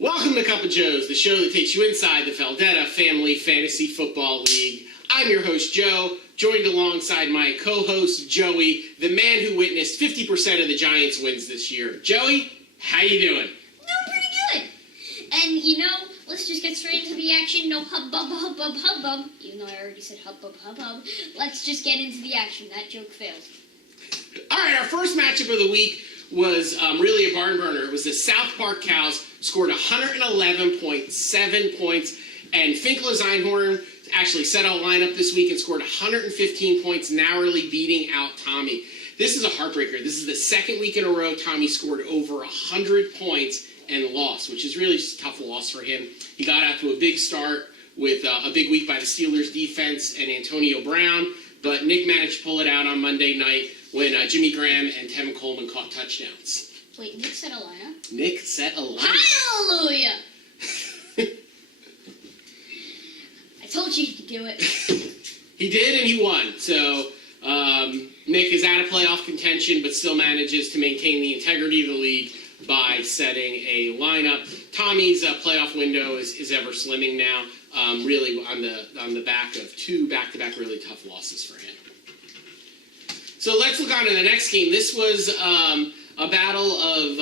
Welcome to Cup of Joe's, the show that takes you inside the Feldetta Family Fantasy Football League. I'm your host, Joe, joined alongside my co-host, Joey, the man who witnessed 50% of the Giants' wins this year. Joey, how you doing? Doing pretty good. And, let's just get straight into the action. No hubbub. Even though I already said hubbub. Let's just get into the action. That joke failed. All right, our first matchup of the week was really a barn burner. It was the South Park Cows, scored 111.7 points, and Finkel's Einhorn actually set out lineup this week and scored 115 points, narrowly beating out Tommy. This is a heartbreaker. This is the second week in a row Tommy scored over 100 points and lost, which is really just a tough loss for him. He got out to a big start with a big week by the Steelers defense and Antonio Brown, but Nick managed to pull it out on Monday night when Jimmy Graham and Tevin Coleman caught touchdowns. Wait, Nick set a lineup? Nick set a lineup. Hallelujah! I told you he could do it. He did, and he won. So Nick is out of playoff contention, but still manages to maintain the integrity of the league by setting a lineup. Tommy's playoff window is ever slimming now, really on the back of two back-to-back really tough losses for him. So let's look on to the next game. This was a battle of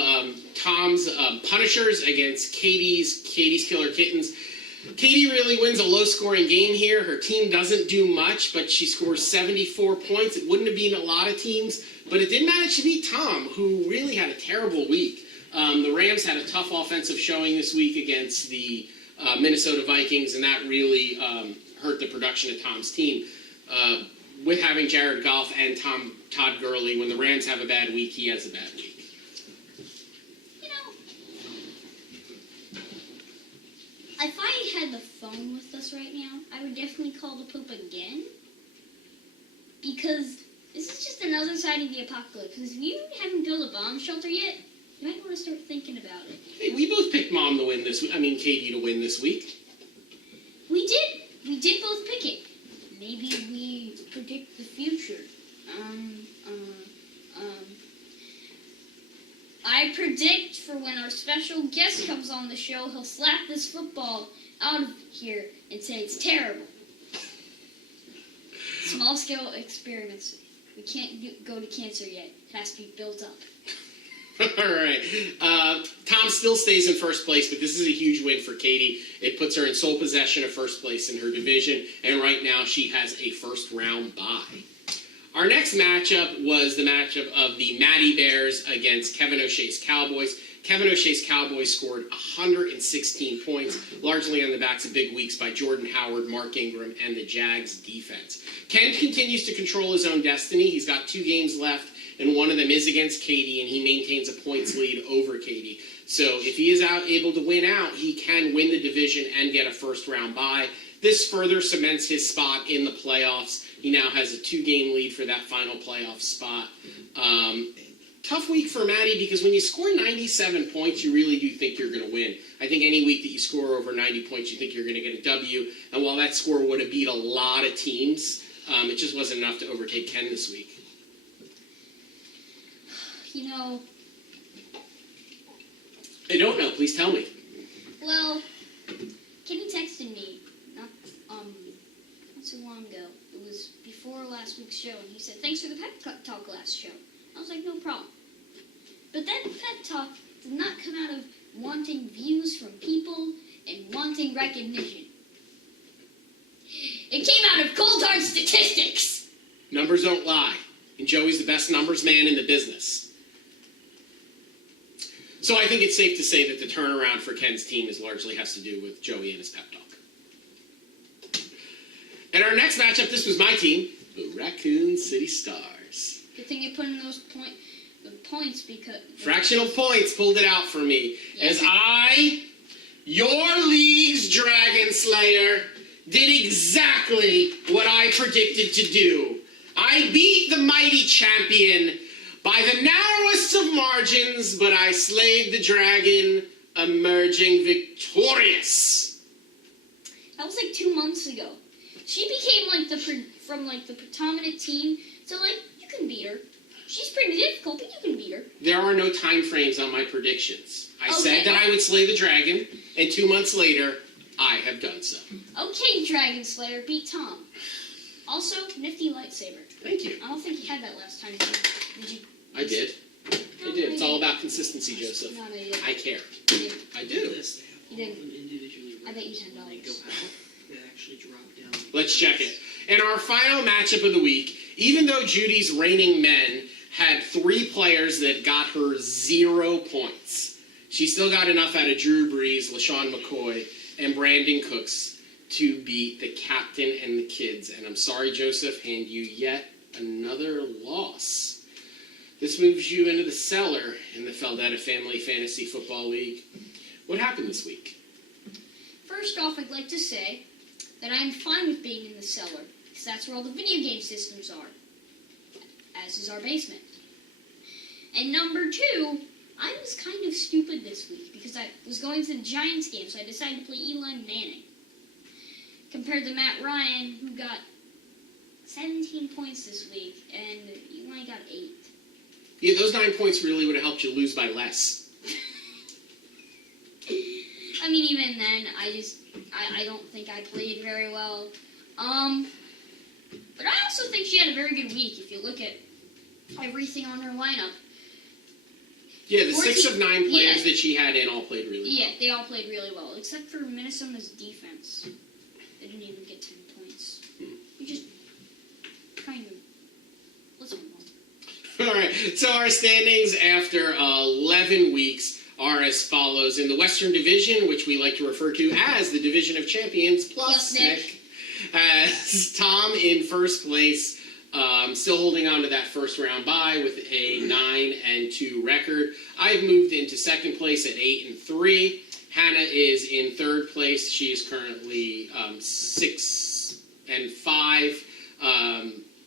Tom's Punishers against Katie's Killer Kittens. Katie really wins a low-scoring game here. Her team doesn't do much, but she scores 74 points. It wouldn't have been a lot of teams, but it did manage to beat Tom, who really had a terrible week. The Rams had a tough offensive showing this week against the Minnesota Vikings, and that really hurt the production of Tom's team. With having Jared Goff and Todd Gurley, when the Rams have a bad week, he has a bad week. If I had the phone with us right now, I would definitely call the Pope again. Because this is just another side of the apocalypse. Because if you haven't built a bomb shelter yet, you might want to start thinking about it. Hey, we both picked Mom to win this week. Katie to win this week. We did. We did both pick it. Maybe we predict the future. I predict for when our special guest comes on the show, he'll slap this football out of here and say it's terrible. Small-scale experiments. We can't go to cancer yet. It has to be built up. All right. Tom still stays in first place, but this is a huge win for Katie. It puts her in sole possession of first place in her division, and right now she has a first-round bye. Our next matchup was the matchup of the Matty Bears against Kevin O'Shea's Cowboys. Kevin O'Shea's Cowboys scored 116 points, largely on the backs of big weeks by Jordan Howard, Mark Ingram, and the Jags defense. Ken continues to control his own destiny. He's got 2 games left, and one of them is against Katie, and he maintains a points lead over Katie. So if he is able to win out, he can win the division and get a first-round bye. This further cements his spot in the playoffs. He now has a 2-game lead for that final playoff spot. Tough week for Matty because when you score 97 points, you really do think you're going to win. I think any week that you score over 90 points, you think you're going to get a W. And while that score would have beat a lot of teams, it just wasn't enough to overtake Ken this week. I don't know. Please tell me. Well, Kenny texted me not so long ago. It was before last week's show, and he said, "Thanks for the pep talk last show." I was like, "No problem." But that pep talk did not come out of wanting views from people and wanting recognition. It came out of cold hard statistics. Numbers don't lie, and Joey's the best numbers man in the business. So I think it's safe to say that the turnaround for Ken's team largely has to do with Joey and his pep talk. And our next matchup, this was my team, the Raccoon City Stars. Good thing you put in those points because... Fractional points pulled it out for me. Yeah. As I, your league's Dragon Slayer, did exactly what I predicted to do. I beat the mighty champion by the narrowest of margins, but I slayed the dragon, emerging victorious. That was like 2 months ago. She became from the predominant team to you can beat her. She's pretty difficult, but you can beat her. There are no time frames on my predictions. I said that I would slay the dragon, and 2 months later, I have done so. Okay, Dragon Slayer, beat Tom. Also, nifty lightsaber. Thank you. I don't think you had that last time. Did you? I did. No, I did. It's all about consistency, Joseph. No, you didn't. I care. You didn't. I do. You didn't. I bet you $10. Let's check it. In our final matchup of the week, even though Judy's reigning men had 3 players that got her 0 points, she still got enough out of Drew Brees, LaShawn McCoy, and Brandon Cooks to beat the captain and the kids. And I'm sorry, Joseph, hand you yet another loss. This moves you into the cellar in the Feldetta Family Fantasy Football League. What happened this week? First off, I'd like to say that I'm fine with being in the cellar, because that's where all the video game systems are, as is our basement. And number 2, I was kind of stupid this week, because I was going to the Giants game, so I decided to play Eli Manning, compared to Matt Ryan, who got 17 points this week, and Eli got 8. Yeah, those 9 points really would have helped you lose by less. I mean, even then, I don't think I played very well. But I also think she had a very good week, if you look at everything on her lineup. Yeah, the 6 of 9 players that she had in all played really well. Yeah, they all played really well, except for Minnesota's defense. They didn't even get 10 points. You just kind of... Let's move on. All right, so our standings after 11 weeks are as follows. In the Western Division, which we like to refer to as the Division of Champions, plus Nick, as Tom in first place, still holding on to that first round bye with a 9-2 record. I've moved into second place at 8-3. Hannah is in third place. She is currently 6-5.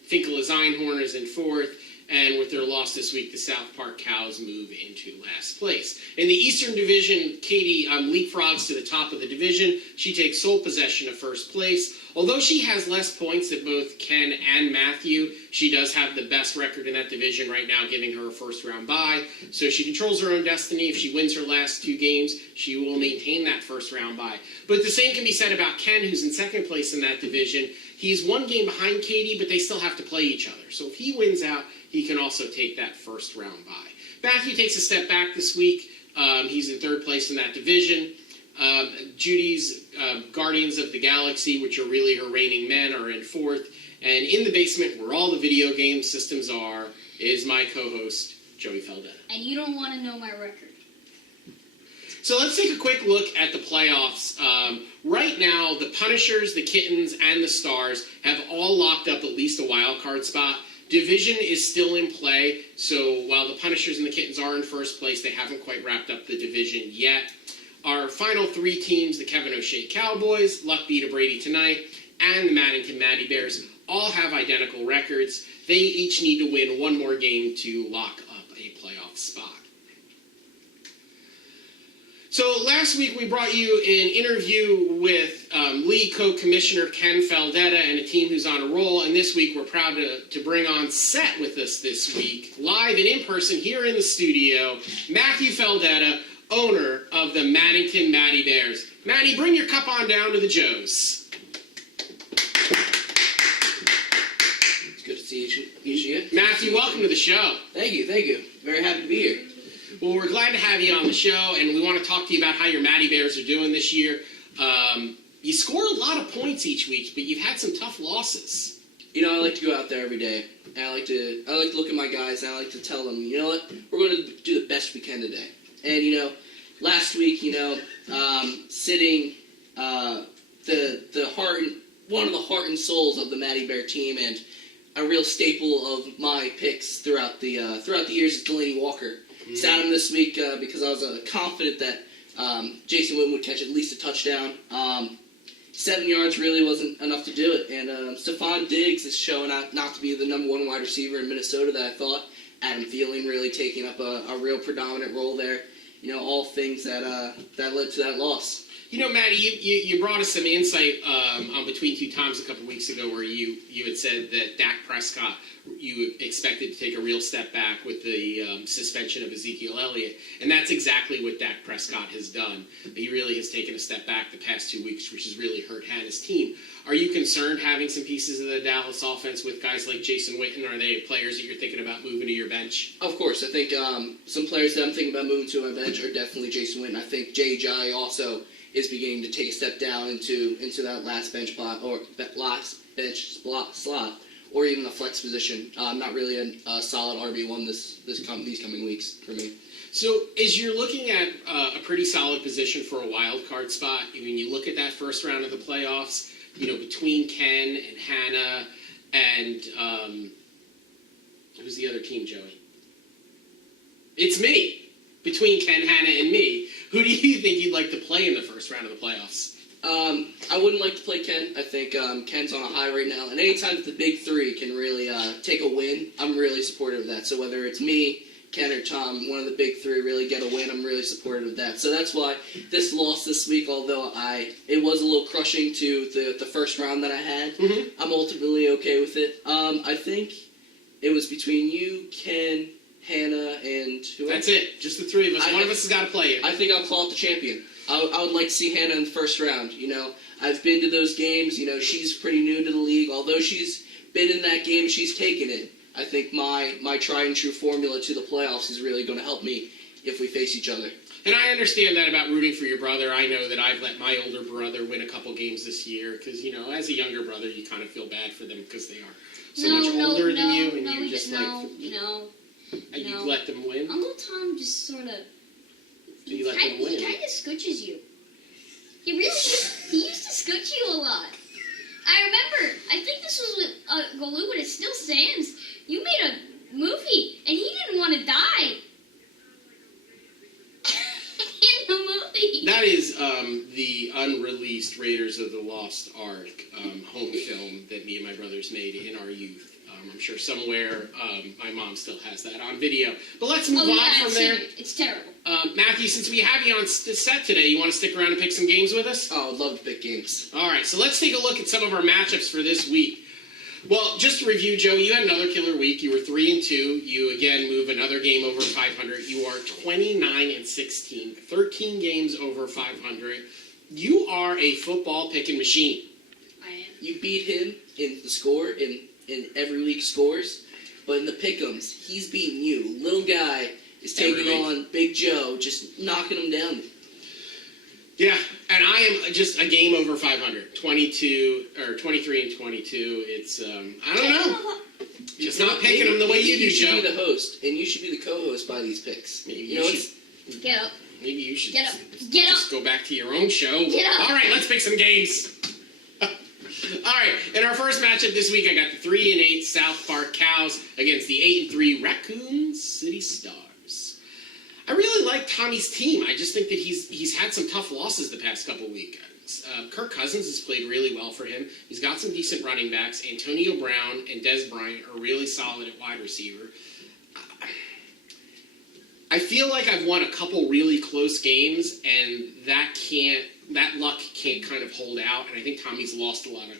Finkel Einhorn is in fourth. And with their loss this week, the South Park Cows move into last place. In the Eastern Division, Katie leapfrogs to the top of the division. She takes sole possession of first place. Although she has less points than both Ken and Matthew, she does have the best record in that division right now, giving her a first-round bye. So she controls her own destiny. If she wins her last 2 games, she will maintain that first-round bye. But the same can be said about Ken, who's in second place in that division. He's 1 game behind Katie, but they still have to play each other. So if he wins out, he can also take that first-round bye. Matthew takes a step back this week. He's in third place in that division. Judy's Guardians of the Galaxy, which are really her reigning men, are in fourth. And in the basement, where all the video game systems are, is my co-host, Joey Feldetta. And you don't want to know my record. So let's take a quick look at the playoffs. Right now, the Punishers, the Kittens, and the Stars have all locked up at least a wild card spot. Division is still in play, so while the Punishers and the Kittens are in first place, they haven't quite wrapped up the division yet. Our final 3 teams, the Kevin O'Shea Cowboys, Luck Be to Brady Tonight, and the Maddington Matty Bears, all have identical records. They each need to win 1 more game to lock up a playoff spot. So last week we brought you an interview with League Co-Commissioner Ken Feldetta and a team who's on a roll, and this week we're proud to bring on set with us this week, live and in person here in the studio, Matthew Feldetta, owner of the Maddington Matty Bears. Matty, bring your cup on down to the Joes. It's good to see you. Matthew, welcome to the show. Thank you. Very happy to be here. Well, we're glad to have you on the show, and we want to talk to you about how your Matty Bears are doing this year. You score a lot of points each week, but you've had some tough losses. You know, I like to go out there every day, and I like to look at my guys, and I like to tell them, you know what, we're going to do the best we can today. And, you know, last week, you know, sitting the heart, one of the heart and souls of the Matty Bear team, and a real staple of my picks throughout the years is Delaney Walker. Sat him this week because I was confident that Jason Witten would catch at least a touchdown. 7 yards really wasn't enough to do it. And Stephon Diggs is showing out not to be the number 1 wide receiver in Minnesota that I thought. Adam Thielen really taking up a real predominant role there. You know, all things that led to that loss. You know, Maddie, you brought us some insight on Between Two Times a couple weeks ago where you had said that Dak Prescott, you expected to take a real step back with the suspension of Ezekiel Elliott. And that's exactly what Dak Prescott has done. He really has taken a step back the past 2 weeks, which has really hurt Hannah's team. Are you concerned having some pieces of the Dallas offense with guys like Jason Witten? Are they players that you're thinking about moving to your bench? Of course. I think some players that I'm thinking about moving to my bench are definitely Jason Witten. I think J.J. also is beginning to take a step down into that last bench spot or that last bench slot, or even a flex position. Not really a solid RB1 these coming weeks for me. So as you're looking at a pretty solid position for a wild card spot, when you look at that first round of the playoffs, you know, between Ken and Hannah and who's the other team, Joey? It's me. Between Ken, Hannah, and me, who do you think you'd like to play in the first round of the playoffs? I wouldn't like to play Ken. I think Ken's on a high right now, and anytime that the big three can really take a win, I'm really supportive of that. So whether it's me, Ken, or Tom, one of the big three really get a win, I'm really supportive of that. So that's why this loss this week, although it was a little crushing to the first round that I had, I'm ultimately okay with it. I think it was between you, Ken, Hannah, and who That's it. Just the three of us. One of us has got to play it. I think I'll call it the champion. I would like to see Hannah in the first round. You know, I've been to those games. You know, she's pretty new to the league. Although she's been in that game, she's taken it. I think my tried and true formula to the playoffs is really going to help me if we face each other. And I understand that about rooting for your brother. I know that I've let my older brother win a couple games this year because, you know, as a younger brother, you kind of feel bad for them because they are so much older than you, and you just and you let them win. Uncle Tom just sort of. He let them win. He kind of scooches you. He really he used to scooch you a lot. I remember. I think this was with Galoo, but it still stands. You made a movie, and he didn't want to die in the movie. That is the unreleased Raiders of the Lost Ark home film that me and my brothers made in our youth. I'm sure somewhere my mom still has that on video. But let's move on from there. It's terrible. Matthew, since we have you on set today, you want to stick around and pick some games with us? Oh, I'd love to pick games. All right, so let's take a look at some of our matchups for this week. Well, just to review, Joe, you had another killer week. You were 3-2. You again move another game over 500. You are 29-16, 13 games over 500. You are a football picking machine. I am. You beat him in the score in every week scores, but in the pick'ems, he's beating you. Little guy is taking on Big Joe, just knocking him down. Yeah, and I am just a game over 500, 23 and 22. It's I don't know, just not picking them the way you do, Joe. You should be the host, and you should be the co-host by these picks. Maybe you should get up. Maybe you should Get up. Get up. Just go back to your own show. Get up. All right, let's pick some games. All right, in our first matchup this week, I got the 3-8 South Park Cows against the 8-3 Raccoon City Stars. I really like Tommy's team. I just think that he's had some tough losses the past couple weeks. Kirk Cousins has played really well for him. He's got some decent running backs. Antonio Brown and Des Bryant are really solid at wide receiver. I feel like I've won a couple really close games, and that luck can't kind of hold out, and I think Tommy's lost a lot of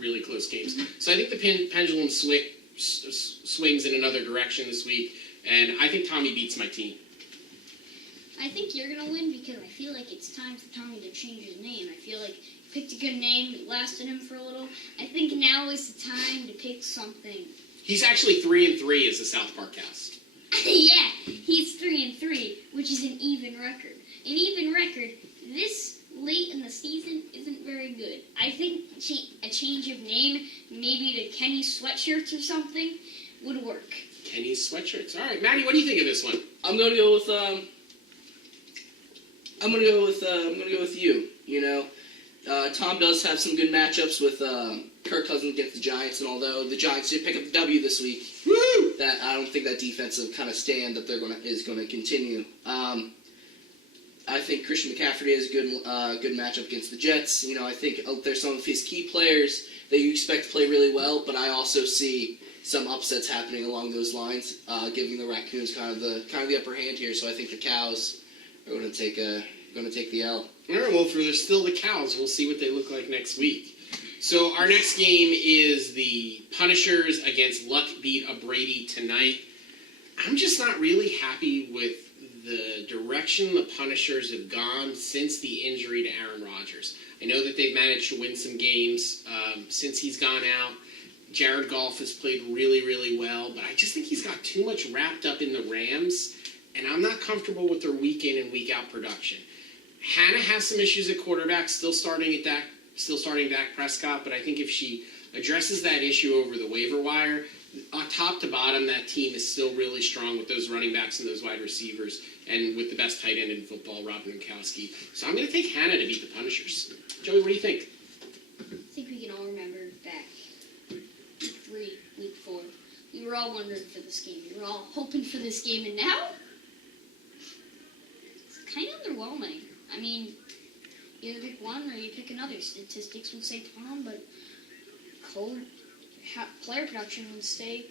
really close games. So I think the pendulum swings in another direction this week, and I think Tommy beats my team. I think you're going to win because I feel like it's time for Tommy to change his name. I feel like he picked a good name, it lasted him for a little. I think now is the time to pick something. He's actually 3-3 as the South Park Cows. Yeah, he's 3-3, which is an even record. An even record this late in the season isn't very good. I think a change of name, maybe to Kenny Sweatshirts or something, would work. Kenny's Sweatshirts. All right, Maddie, what do you think of this one? I'm gonna go with you. You know, Tom does have some good matchups with Kirk Cousins against the Giants, and although the Giants did pick up the W this week, Woo! that I don't think that defensive kind of stand that is going to continue. I think Christian McCaffrey has a good matchup against the Jets. You know, I think there's some of his key players that you expect to play really well, but I also see some upsets happening along those lines, giving the Raccoons kind of the upper hand here. So I think the Cows are going to take going to take the L. All right, well, for still the Cows, we'll see what they look like next week. So our next game is the Punishers against Luck Beat a Brady tonight. I'm just not really happy with the direction the Punishers have gone since the injury to Aaron Rodgers. I know that they've managed to win some games since he's gone out. Jared Goff has played really, really well, but I just think he's got too much wrapped up in the Rams, and I'm not comfortable with their week in and week out production. Hannah has some issues at quarterback, still starting Dak Prescott, but I think if she addresses that issue over the waiver wire, top to bottom, that team is still really strong with those running backs and those wide receivers, and with the best tight end in football, Rob Gronkowski. So I'm going to take Hannah to beat the Punishers. Joey, what do you think? I think we can all remember back week 4. We were all wondering for this game. We were all hoping for this game, and now it's kind of underwhelming. I mean, you either pick one or you pick another. Statistics would say Tom, but player production would say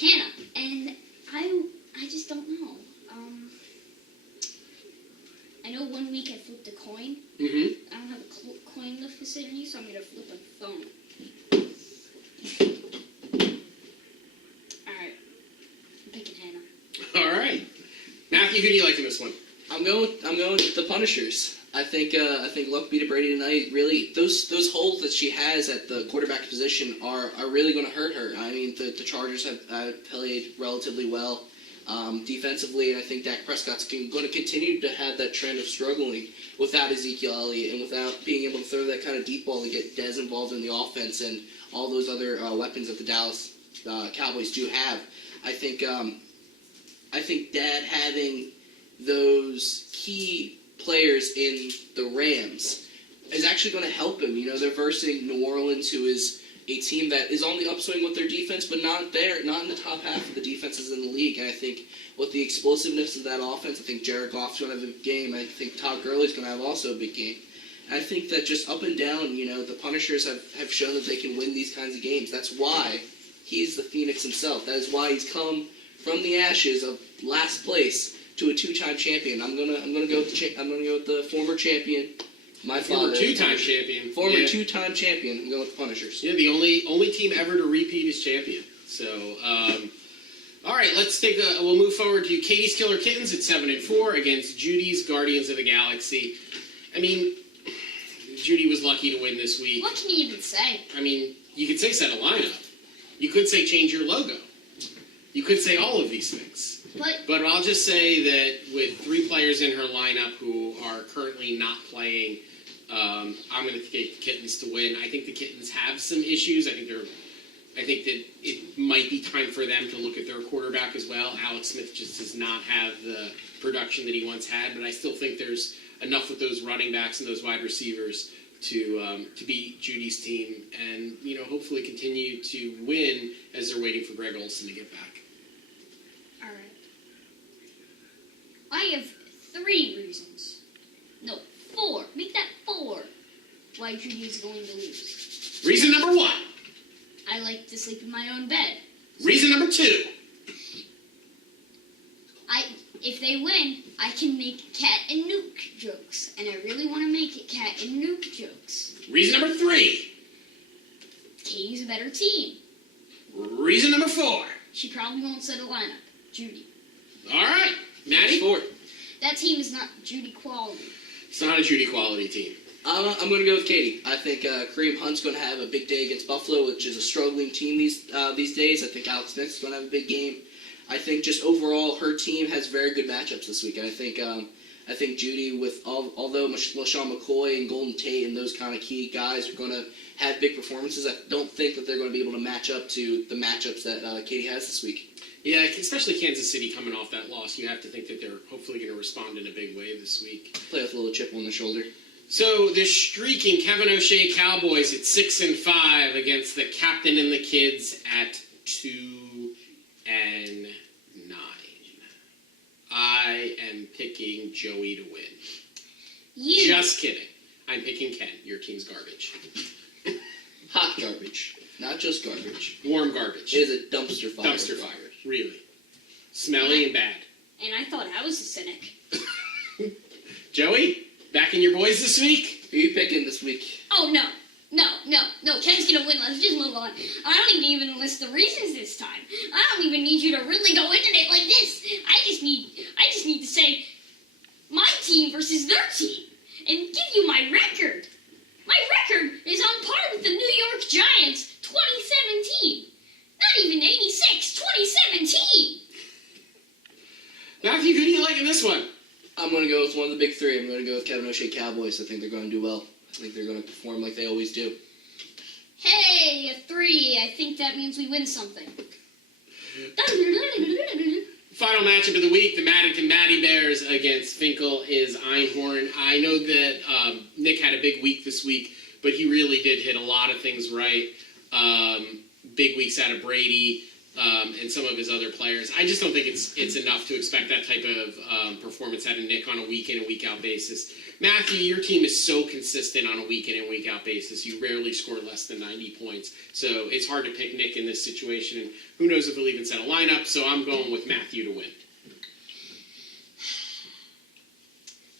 Hannah. And I just don't know. I know one week I flipped a coin. Mm-hmm. I don't have a coin in the vicinity, so I'm going to flip a phone. Alright. I'm picking Hannah. All right. Matthew, who do you like in this one? I'm going with the Punishers. I think Luck beat a Brady tonight. Really, those holes that she has at the quarterback position are really going to hurt her. I mean, the Chargers have played relatively well defensively, and I think Dak Prescott's going to continue to have that trend of struggling without Ezekiel Elliott and without being able to throw that kind of deep ball to get Dez involved in the offense and all those other weapons that the Dallas Cowboys do have. I think Dad having those key players in the Rams is actually going to help him. You know, they're versing New Orleans, who is a team that is on the upswing with their defense, but not in the top half of the defenses in the league. And I think with the explosiveness of that offense, I think Jared Goff's going to have a big game. I think Todd Gurley's going to have also a big game. And I think that just up and down, you know, the Punishers have shown that they can win these kinds of games. That's why he's the Phoenix himself. That is why he's come from the ashes of last place to a 2-time champion. I'm gonna go with the former champion, my Former father. two-time champion. Former Yeah. 2-time champion. I'm going with the Punishers. Yeah, the only team ever to repeat as champion. So, all right, we'll move forward to Katie's Killer Kittens at 7-4 against Judy's Guardians of the Galaxy. I mean, Judy was lucky to win this week. What can you even say? I mean, you could say set a lineup. You could say change your logo. You could say all of these things. But I'll just say that with 3 players in her lineup who are currently not playing, I'm going to take the Kittens to win. I think the Kittens have some issues. I think that it might be time for them to look at their quarterback as well. Alex Smith just does not have the production that he once had, but I still think there's enough with those running backs and those wide receivers to beat Judy's team and, you know, hopefully continue to win as they're waiting for Greg Olsen to get back. Alright. I have 3 reasons. No, 4. Make that 4. Why Judy is going to lose. Reason number 1. I like to sleep in my own bed. Reason number 2. If they win, I can make cat and nuke jokes. And I really want to make it cat and nuke jokes. Reason number 3. Katie's a better team. Reason number 4. She probably won't set a lineup. Judy. All right, Maddie. 4. That team is not Judy quality. It's not a Judy quality team. I'm going to go with Katie. I think Kareem Hunt's going to have a big day against Buffalo, which is a struggling team these days. I think Alex Smith's going to have a big game. I think just overall her team has very good matchups this week. And I think Judy, with although LaShawn McCoy and Golden Tate and those kind of key guys are going to have big performances, I don't think that they're going to be able to match up to the matchups that Katie has this week. Yeah, especially Kansas City coming off that loss. You have to think that they're hopefully going to respond in a big way this week. Play with a little chip on their shoulder. So the streaking Kevin O'Shea Cowboys at 6-5 against the captain and the kids at 2-9. I am picking Joey to win. You. Just kidding. I'm picking Ken. Your team's garbage. Hot garbage, not just garbage. Warm garbage. It is a dumpster fire. Dumpster fire. Really. Smelly and bad. And I thought I was a cynic. Joey, backing your boys this week? Who are you picking this week? Oh, no. No, Ken's gonna win. Let's just move on. I don't need to even list the reasons this time. I don't even need you to really go into it like this. I just need to say my team versus their team and give you my record. My record is on par with the New York Giants 2017. Not even 86, 2017. Matthew, who do you like in this one? I'm going to go with one of the big three. I'm going to go with Kevin O'Shea Cowboys. I think they're going to do well. I think they're going to perform like they always do. Hey, a 3. I think that means we win something. Final matchup of the week, the Maddington Matty Bears against Finkel is Einhorn. I know that Nick had a big week this week, but he really did hit a lot of things right. Big weeks out of Brady and some of his other players. I just don't think it's enough to expect that type of performance out of Nick on a week-in and week-out basis. Matthew, your team is so consistent on a week-in and week-out basis. You rarely score less than 90 points. So it's hard to pick Nick in this situation. And who knows if he'll even set a lineup. So I'm going with Matthew to win.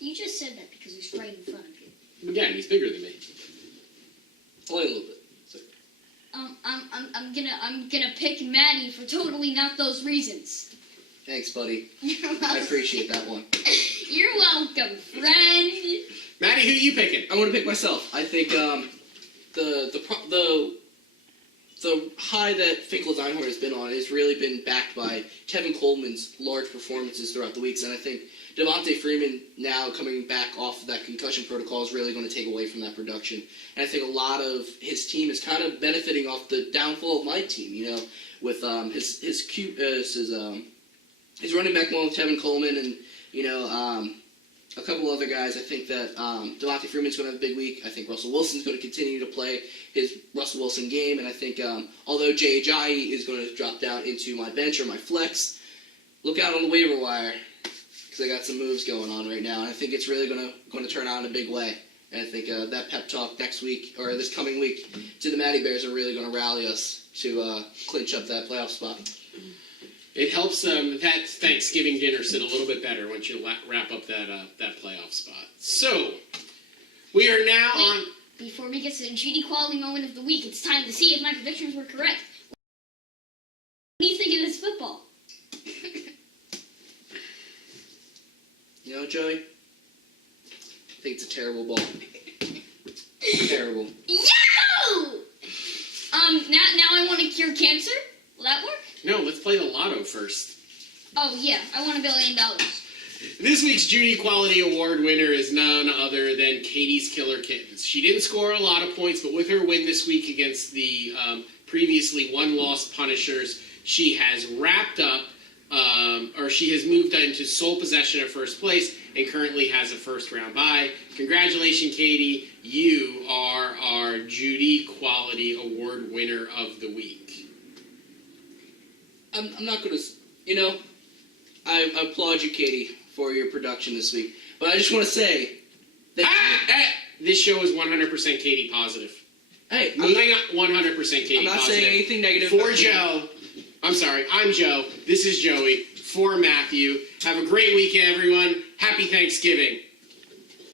You just said that because he's right in front of you. Again, he's bigger than me. Only a little bit. So. I'm gonna pick Maddie for totally not those reasons. Thanks, buddy. You're I welcome. appreciate that one. You're welcome, friend. Maddie, who are you picking? I'm going to pick myself. I think the high that Finkel's Einhorn has been on has really been backed by Tevin Coleman's large performances throughout the weeks, and I think Devontae Freeman now coming back off of that concussion protocol is really going to take away from that production. And I think a lot of his team is kind of benefiting off the downfall of my team, you know, with his running back one with Tevin Coleman and, you know, a couple other guys. I think that Devontae Freeman's going to have a big week. I think Russell Wilson's going to continue to play his Russell Wilson game. And I think although Jay Ajayi is going to drop down into my bench or my flex, look out on the waiver wire because I got some moves going on right now. And I think it's really going to turn out in a big way. And I think that pep talk next week or this coming week to the Matty Bears are really going to rally us to clinch up that playoff spot. It helps that Thanksgiving dinner sit a little bit better once you wrap up that playoff spot. So, we are now on... Before we get to the GD quality moment of the week, it's time to see if my predictions were correct. What do you think of this football? You know, Joey? I think it's a terrible ball. Terrible. Yahoo! Now I want to cure cancer. Will that work? No, let's play the lotto first. Oh, yeah. I want $1 billion. This week's Judy Quality Award winner is none other than Katie's Killer Kittens. She didn't score a lot of points, but with her win this week against the previously one-loss Punishers, she has wrapped up, or she has moved into sole possession of first place and currently has a first-round bye. Congratulations, Katie. You are our Judy Quality Award winner of the week. I'm not going to, you know, I applaud you, Katie, for your production this week. But I just want to say that this show is 100% Katie positive. Hey, Moving on, 100% Katie positive. I'm not saying anything negative. For Joe, I'm sorry, I'm Joe. This is Joey. For Matthew. Have a great weekend, everyone. Happy Thanksgiving.